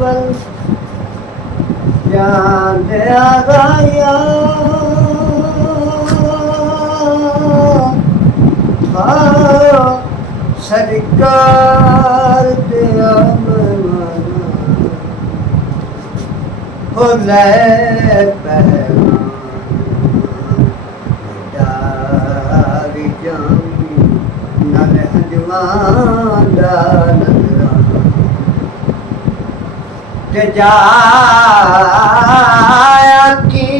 ਵੱਲ ਜਾਂਦਿਆ ਰਾਇਆ ਸਰਕਾਰ ਤੇ ਅਮਨਾ ਹੋ ਲੈ ਪਹਿਰਾਨ ਡਾਰੀ ਜਾਮੀ ਨਾਲ ਹੰਝੂਆਂ ਦਾ ਨਜ਼ਰਾਂ ਤੇ ਜਾਇਆ ਕੀ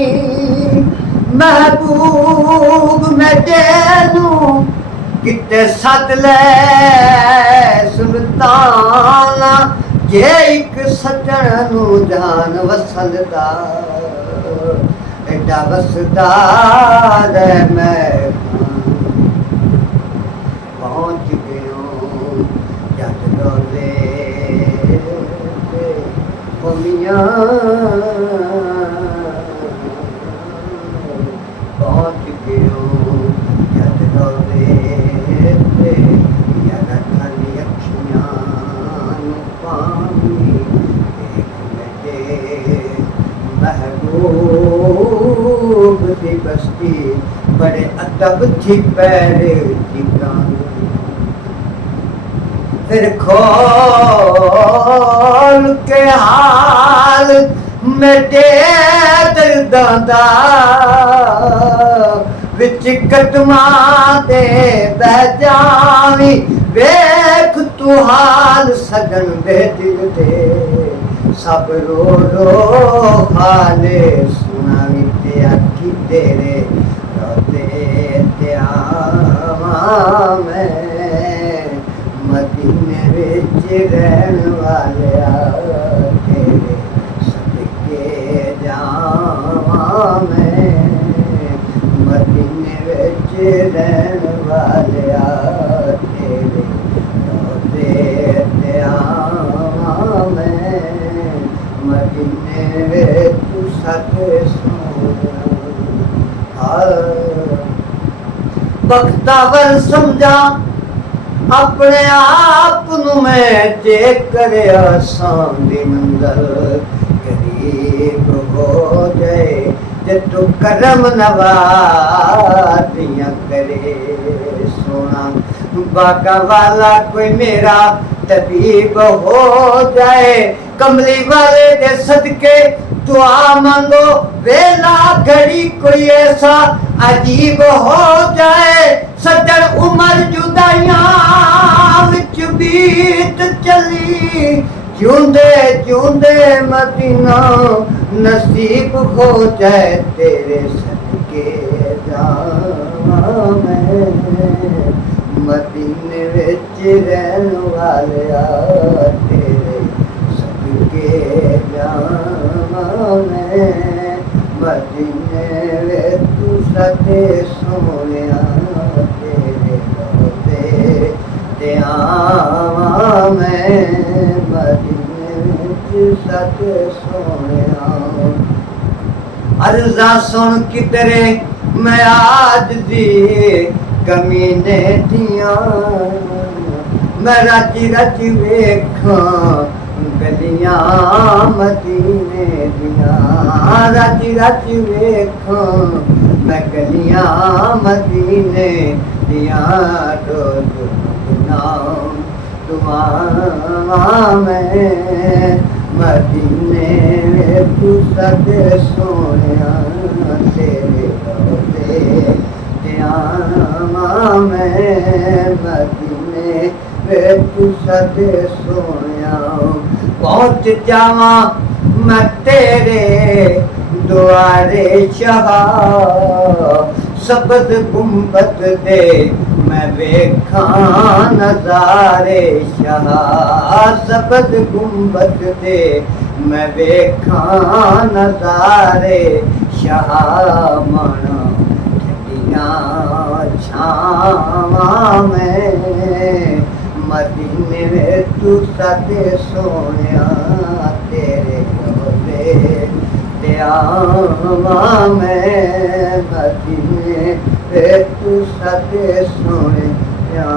ਮਹਿਬੂਬ ਮੈਂ ਤੈਨੂੰ ਕਿਤੇ ਸੱਦ ਲੈ ਸੁਲਤਾਨਾ ਜੇ ਇੱਕ ਸੱਜਣ ਨੂੰ ਜਾਨ ਵਸਲਦਾ ਐਡਾ ਵਸਦਾ ਰੇ ਮੈਂ ਪਹੁੰਚ ਗਿਓ ਜਦ ਲੋਲੇ ਹੋਮੀਆਂ ਪਹੁੰਚ ਗਿਓ ਜਦ ਲੋਲੇ महबूब दी बस्ती बड़े अदब थी पैरे ठिकाने फिर खोल के हाल मेरे दर्दां दा विच कदमां दे बह जावी वेख तू हाल सजन दे दिल दे सब रो रो हाले सुनावी ते आखी तेरे रोते ते आवा मैं मदीने विच रहन वालिया तेरे सदके जावा मैं मदीने विच रहन वालिया तेरे रोते ते आवा मैं मदीने विच सके सोना बख्तावर समझा अपने आप नू मैं जे करे आसान दी मंजिल करीब हो जाए जे तू करम नवाजियां करे सोना बागा वाला कोई मेरा तबीब हो जाए कमली वाले दे सदके दुआ मांगो वेला घड़ी कोई ऐसा अजीब हो जाए सज्जन उमर जुदाइयां विच बीत चली जिउंदे जिउंदे मदीना नसीब हो जाए तेरे सदके जावां मैं मदीने विच रहन वालिया तेरे सदके जावां मैं मदीने विच सदे सोहणिया तेरे रोज़े ते आवां मैं मदीने विच सदे सोहणिया अर्ज़ा सुन किधरे मैं आज दी कमीने दियां मैं रच रच वेखां गलियां मदीने दियां रच रच वेखां मैं गलियां मदीने दियां रोज़ नाम दुआवां मैं मदीने विच सदे सोहणिया तेरे रोज़े ते आवां मैं मदीने विच सदे सोहणिया पहुंच जावां मैं तेरे दुआरे शाह सबद गुंबद दे मैं वेखां नज़ारे शाह सबद गुंबद दे मैं वेखां नज़ारे शाह मना छावां मैं मदीने विच सदे सोहणिया तेरे रोज़े ते आवां मैं मदीने विच सदे सोहणिया